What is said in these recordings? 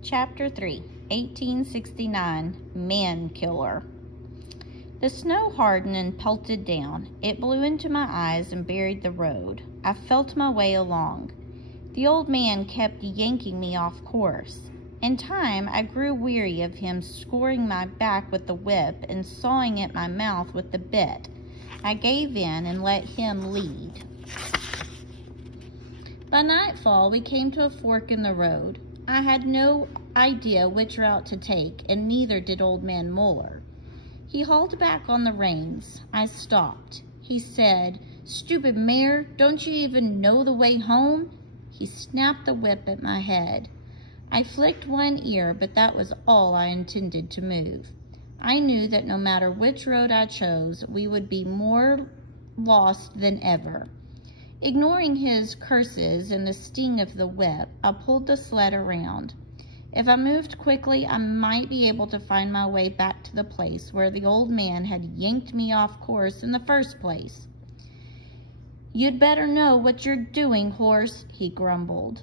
Chapter 3, 1869, Man Killer. The snow hardened and pelted down. It blew into my eyes and buried the road. I felt my way along. The old man kept yanking me off course. In time, I grew weary of him scoring my back with the whip and sawing at my mouth with the bit. I gave in and let him lead. By nightfall, we came to a fork in the road. I had no idea which route to take, and neither did old man Muller. He hauled back on the reins. I stopped. He said, "Stupid mare, don't you even know the way home?" He snapped the whip at my head. I flicked one ear, but that was all I intended to move. I knew that no matter which road I chose, we would be more lost than ever. Ignoring his curses and the sting of the whip, I pulled the sled around. If I moved quickly, I might be able to find my way back to the place where the old man had yanked me off course in the first place. "You'd better know what you're doing, horse," he grumbled.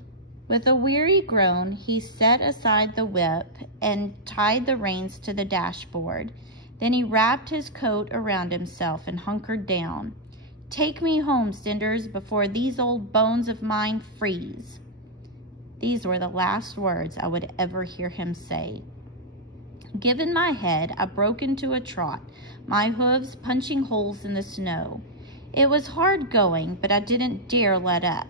With a weary groan, he set aside the whip and tied the reins to the dashboard. Then he wrapped his coat around himself and hunkered down. "Take me home, Cinders, before these old bones of mine freeze." These were the last words I would ever hear him say. Given my head, I broke into a trot, my hooves punching holes in the snow. It was hard going, but I didn't dare let up.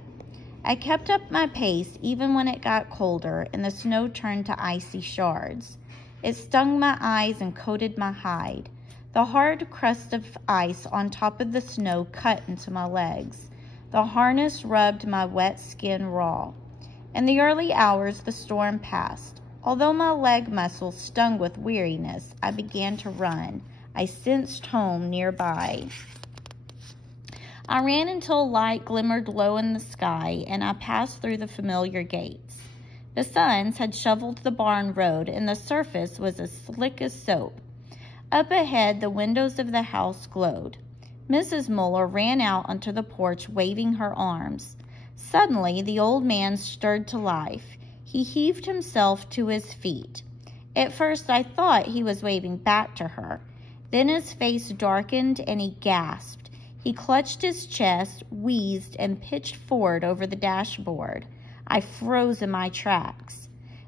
I kept up my pace even when it got colder and the snow turned to icy shards. It stung my eyes and coated my hide. The hard crust of ice on top of the snow cut into my legs. The harness rubbed my wet skin raw. In the early hours, the storm passed. Although my leg muscles stung with weariness, I began to run. I sensed home nearby. I ran until light glimmered low in the sky, and I passed through the familiar gates. The sons had shoveled the barn road, and the surface was as slick as soap. Up ahead, the windows of the house glowed. Mrs. Muller ran out onto the porch, waving her arms. Suddenly, the old man stirred to life. He heaved himself to his feet. At first, I thought he was waving back to her. Then his face darkened and he gasped. He clutched his chest, wheezed, and pitched forward over the dashboard. I froze in my tracks.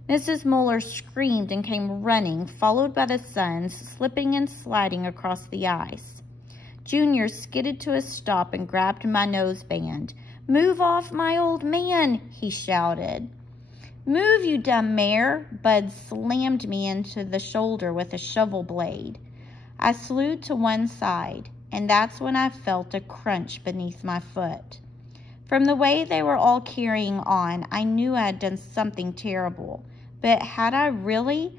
Mrs. Muller screamed and came running, followed by the sons, slipping and sliding across the ice. Junior skidded to a stop and grabbed my noseband. "Move off my old man," he shouted. "Move, you dumb mare." Bud slammed me into the shoulder with a shovel blade. I slewed to one side, and that's when I felt a crunch beneath my foot. From the way they were all carrying on, I knew I had done something terrible. But had I really?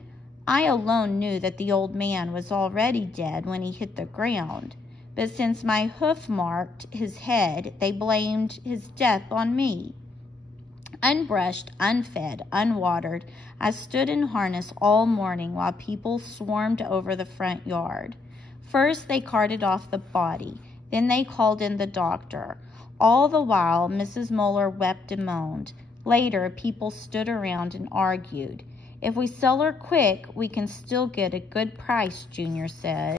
I alone knew that the old man was already dead when he hit the ground. But since my hoof marked his head, they blamed his death on me. Unbrushed, unfed, unwatered, I stood in harness all morning while people swarmed over the front yard. First, they carted off the body. Then they called in the doctor. All the while, Mrs. Muller wept and moaned. Later, people stood around and argued. "If we sell her quick, we can still get a good price," Junior said.